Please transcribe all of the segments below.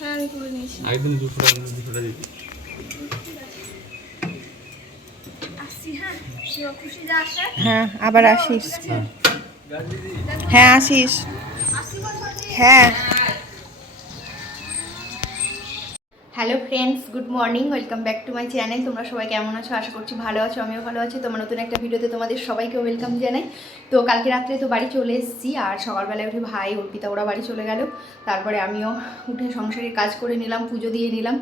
হ্যাঁ আমি তুলে নিয়েছি। আগের দিন দুশো টাকা দুশোটা দিবি। হ্যাঁ? হ্যাঁ আবার আসিস। হ্যাঁ। হ্যাঁ আসিস? হ্যাঁ। Hello friends good morning welcome back to my channel তোমরা সবাই কেমন আছো? আশা করছি ভালো আছো, আমিও ভালো আছি। তোমার নতুন একটা ভিডিওতে তোমাদের সবাইকে ওয়েলকাম জানাই। তো কালকে রাত্রে তো বাড়ি চলে এসেছি, আর সকালবেলায় উঠে ভাই, অর্পিতা, ওরা বাড়ি চলে গেল। তারপরে আমিও উঠে সংসারের কাজ করে নিলাম, পুজো দিয়ে নিলাম।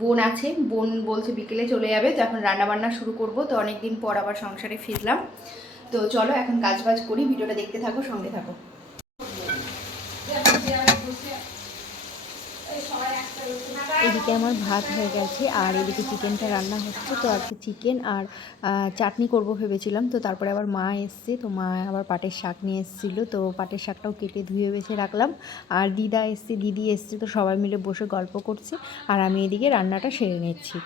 বোন আছে, বোন বলছে বিকেলে চলে যাবে, তো এখন রান্নাবান্না শুরু করব। তো অনেক দিন পর আবার সংসারে ফিরলাম। তো চলো এখন কাজ বাজ করি, ভিডিওটা দেখতে থাকো, সঙ্গে থাকো। এদিকে আমার ভাত হয়ে গেছে, আর এদিকে চিকেনটা রান্না হচ্ছে। তো আজকে চিকেন আর চাটনি করব ভেবেছিলাম। তো তারপরে আবার মা এসছে, তো মা আবার পাটের শাক নিয়ে এসেছিল। তো পাটের শাকটাও কেটে ধুয়ে বেছে রাখলাম। আর দিদা এসছে, দিদি এসছে, তো সবাই মিলে বসে গল্প করছে। আর আমি এদিকে রান্নাটা সেরে নিচ্ছি।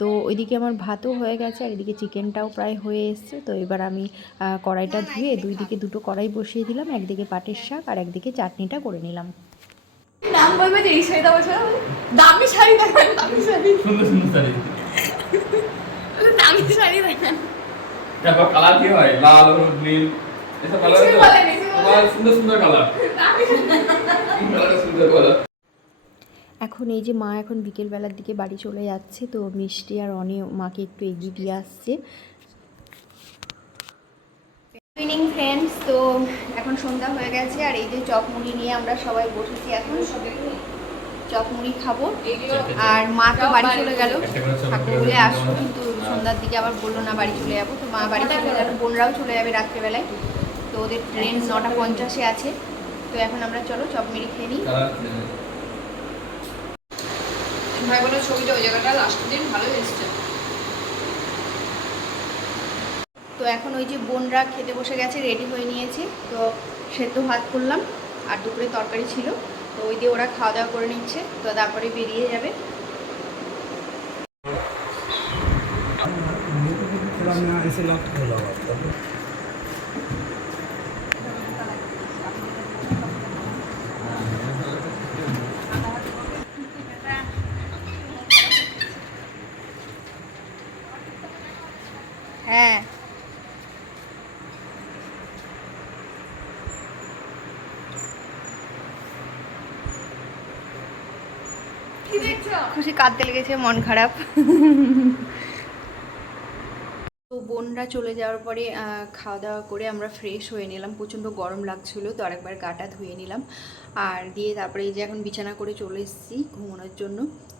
তো ওইদিকে আমার ভাতও হয়ে গেছে, আর এদিকে চিকেনটাও প্রায় হয়ে এসছে। তো এবার আমি কড়াইটা ধুয়ে দুই দিকে দুটো কড়াই বসিয়ে দিলাম। একদিকে পাটের শাক আর একদিকে চাটনিটা করে নিলাম। নাম বলবে যে এই দামি শাড়ি দেখেন দামি শাড়ি। সুন্দর সুন্দর শাড়ি। দামি শাড়ি দেখেন। তারপর কালার কি হয়? লাল হলুদ নীল। এসব কালার তোমার সুন্দর সুন্দর কালার দামি শাড়ি। সুন্দর কালার এখন এই যে মা এখন বিকেলবেলার দিকে বাড়ি চলে যাচ্ছে তো মিষ্টি আর অনি মাকে একটু এগিয়ে দিয়ে আসছে। ইভিনিং ফ্রেন্ডস তো এখন সন্ধ্যা হয়ে গেছে আর এই যে চপ মুড়ি নিয়ে আমরা সবাই বসেছি এখন। চপ মুড়ি খাব আর মা তো বাড়ি চলে গেল। ঠাকুর বলে আসব কিন্তু সন্ধ্যার দিকে আবার বলল না বাড়ি চলে যাব। তো মা বাড়ি চলে গেল বোনরাও চলে যাবে রাত্রেবেলায়। তো ওদের ট্রেন নটা পঞ্চাশে আছে। তো এখন আমরা চলো চপ মুড়ি খেয়ে নিই। ভাই বলো ছবিটা ওই জায়গাটা লাস্ট দিন ভালো এসেছে। তো এখন ওই যে বোনরা খেতে বসে গেছে রেডি হয়ে নিয়েছে। তো সেদ্ধ ভাত করলাম আর দুপুরে তরকারি ছিল। তো ওই দিয়ে ওরা খাওয়া দাওয়া করে নিচ্ছে তো তারপরে বেরিয়ে যাবে। হ্যাঁ। খুশি কাঁদতে লেগেছে, মন খারাপ। তো বোনরা চলে যাওয়ার পরে খাওয়া দাওয়া করে আমরা ফ্রেশ হয়ে নিলাম। প্রচণ্ড গরম লাগছিল, তো আরেকবার গাটা ধুয়ে নিলাম। আর দিয়ে তারপরে এই যে এখন বিছানা করে চলে এসেছি ঘুমানোর জন্য।